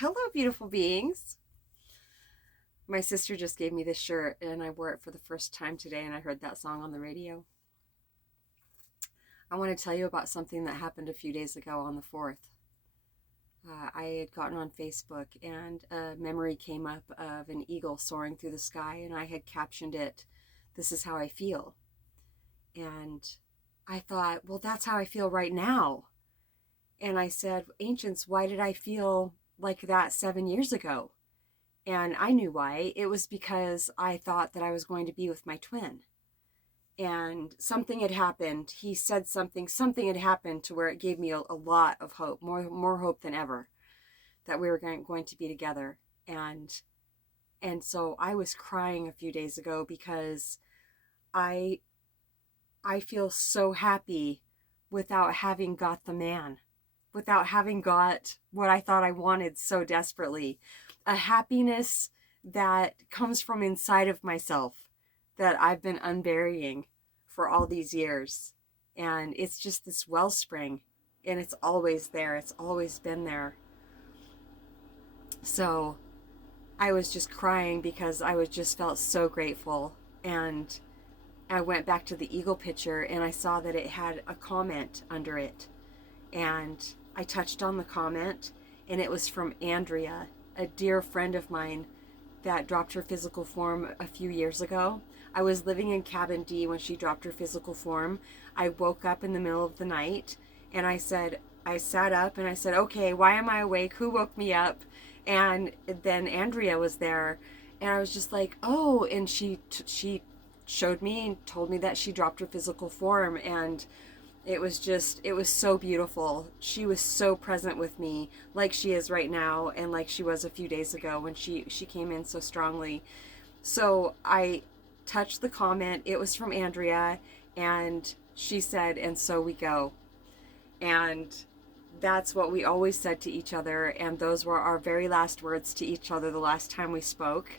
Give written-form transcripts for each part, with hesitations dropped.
Hello, beautiful beings. My sister just gave me this shirt and I wore it for the first time today and I heard that song on the radio. I want to tell you about something that happened a few days ago on the 4th. I had gotten on Facebook and a memory came up of an eagle soaring through the sky and I had captioned it, "This is how I feel." And I thought, well, that's how I feel right now. And I said, ancients, why did I feel like that 7 years ago? And I knew why. It was because I thought that I was going to be with my twin. And something had happened. He said something had happened to where it gave me a lot of hope, more hope than ever, that we were going to be together. And so I was crying a few days ago because I I feel so happy without having got the man, without having got what I thought I wanted so desperately. A happiness that comes from inside of myself that I've been unburying for all these years. And it's just this wellspring, and it's always there. It's always been there. So I was just crying because I was just felt so grateful. And I went back to the eagle picture and I saw that it had a comment under it. And I touched on the comment, and it was from Andrea, a dear friend of mine that dropped her physical form a few years ago. I was living in Cabin D when she dropped her physical form. I woke up in the middle of the night and I sat up and I said, okay, why am I awake? Who woke me up? And then Andrea was there and I was just like, oh, and she showed me and told me that she dropped her physical form, and it was so beautiful. She was so present with me, like she is right now and like she was a few days ago when she came in so strongly. So I touched the comment. It was from Andrea, and she said, "And so we go." And that's what we always said to each other, and those were our very last words to each other the last time we spoke.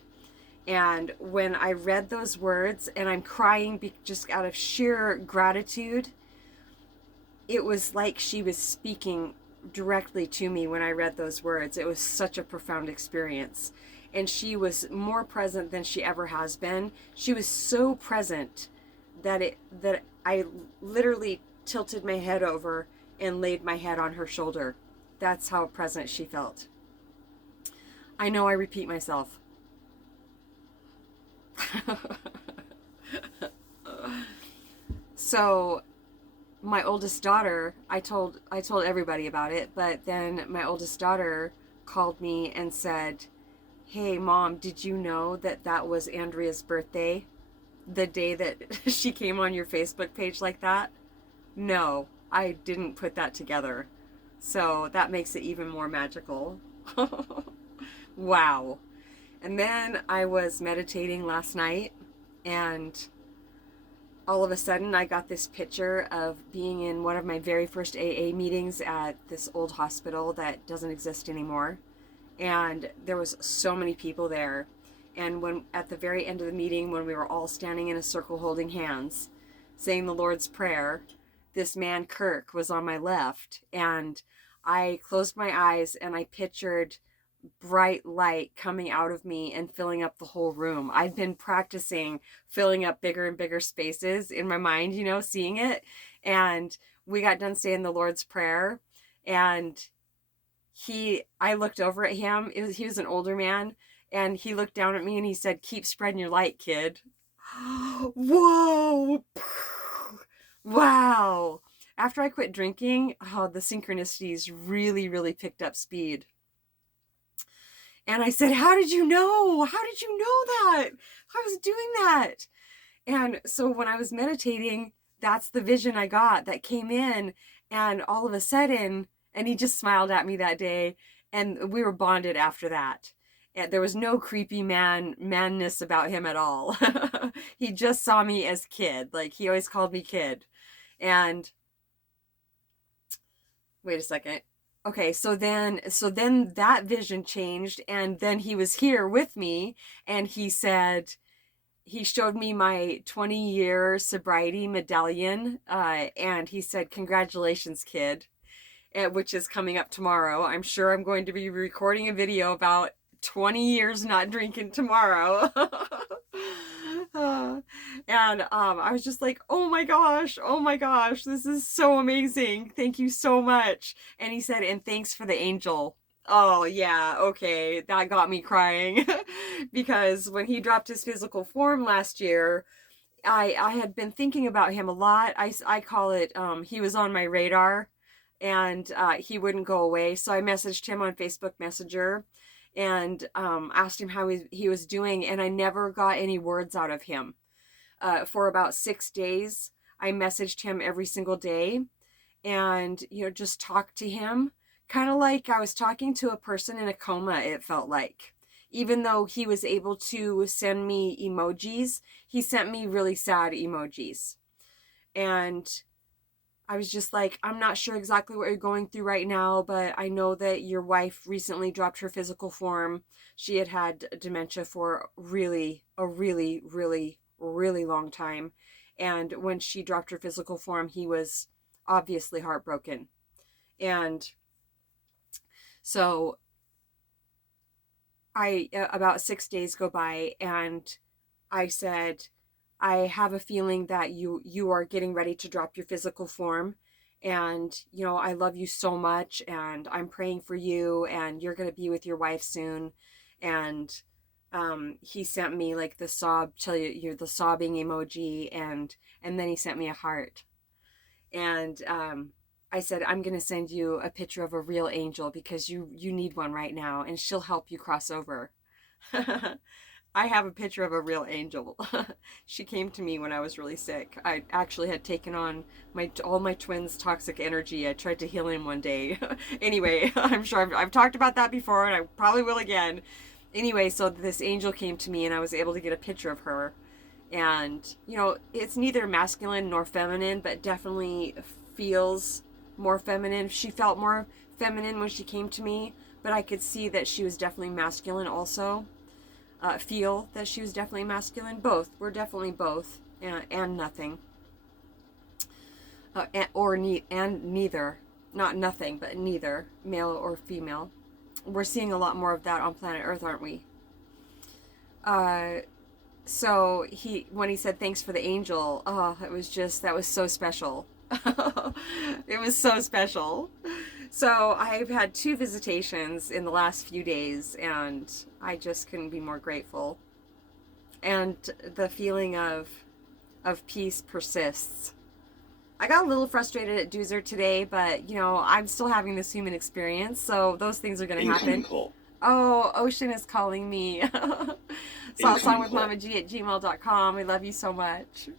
And when I read those words, and I'm crying just out of sheer gratitude, it was like she was speaking directly to me when I read those words. It was such a profound experience. And she was more present than she ever has been. She was so present that I literally tilted my head over and laid my head on her shoulder. That's how present she felt. I know I repeat myself. So my oldest daughter, I told everybody about it, but then my oldest daughter called me and said, "Hey mom, did you know that that was Andrea's birthday? The day that she came on your Facebook page like that?" No, I didn't put that together. So that makes it even more magical. Wow. And then I was meditating last night, and all of a sudden I got this picture of being in one of my very first AA meetings at this old hospital that doesn't exist anymore. And there was so many people there. And when at the very end of the meeting, when we were all standing in a circle holding hands, saying the Lord's Prayer, this man Kirk was on my left, and I closed my eyes and I pictured bright light coming out of me and filling up the whole room. I'd been practicing filling up bigger and bigger spaces in my mind, seeing it. And we got done saying the Lord's Prayer, and I looked over at him. He was an older man, and he looked down at me and he said, "Keep spreading your light, kid." Whoa. Wow. After I quit drinking, the synchronicities really, really picked up speed. And I said, "How did you know? How did you know that I was doing that?" And so when I was meditating, that's the vision I got that came in. And all of a sudden, and he just smiled at me that day. And we were bonded after that. And there was no creepy manness about him at all. He just saw me as kid. Like, he always called me kid. And wait a second. Okay, so then that vision changed, and then he was here with me, and he showed me my 20-year sobriety medallion, and he said, "Congratulations, kid." which is coming up tomorrow. I'm sure I'm going to be recording a video about 20 years not drinking tomorrow. And I was just like, oh my gosh, this is so amazing. Thank you so much. And he said, and thanks for the angel. Oh yeah, okay, that got me crying. Because when he dropped his physical form last year, I had been thinking about him a lot. I call it, he was on my radar, and he wouldn't go away. So I messaged him on Facebook Messenger and asked him how he was doing, and I never got any words out of him. For about 6 days, I messaged him every single day and, just talked to him, kind of like I was talking to a person in a coma, it felt like. Even though he was able to send me emojis, he sent me really sad emojis. And I was just like, I'm not sure exactly what you're going through right now, but I know that your wife recently dropped her physical form. She had had dementia for a really, really long time. And when she dropped her physical form, he was obviously heartbroken. And so about 6 days go by, and I said, I have a feeling that you are getting ready to drop your physical form, and I love you so much, and I'm praying for you, and you're going to be with your wife soon. And he sent me like the the sobbing emoji, and then he sent me a heart. And I said, I'm going to send you a picture of a real angel because you need one right now, and she'll help you cross over. I have a picture of a real angel. She came to me when I was really sick. I actually had taken on all my twins' toxic energy. I tried to heal him one day. Anyway, I'm sure I've talked about that before, and I probably will again. Anyway, so this angel came to me, and I was able to get a picture of her. And, it's neither masculine nor feminine, but definitely feels more feminine. She felt more feminine when she came to me, but I could see that she was definitely masculine also. Feel that she was definitely masculine. Both. We're definitely both. And nothing. And neither. Not nothing, but neither. Male or female. We're seeing a lot more of that on planet Earth, aren't we? So when he said thanks for the angel, that was so special. It was so special. So I've had 2 visitations in the last few days, and I just couldn't be more grateful. And the feeling of peace persists. I got a little frustrated at Doozer today, but I'm still having this human experience, so those things are going to happen. Call. Oh, Ocean is calling me. saltsongwithmamaG@gmail.com. We love you so much.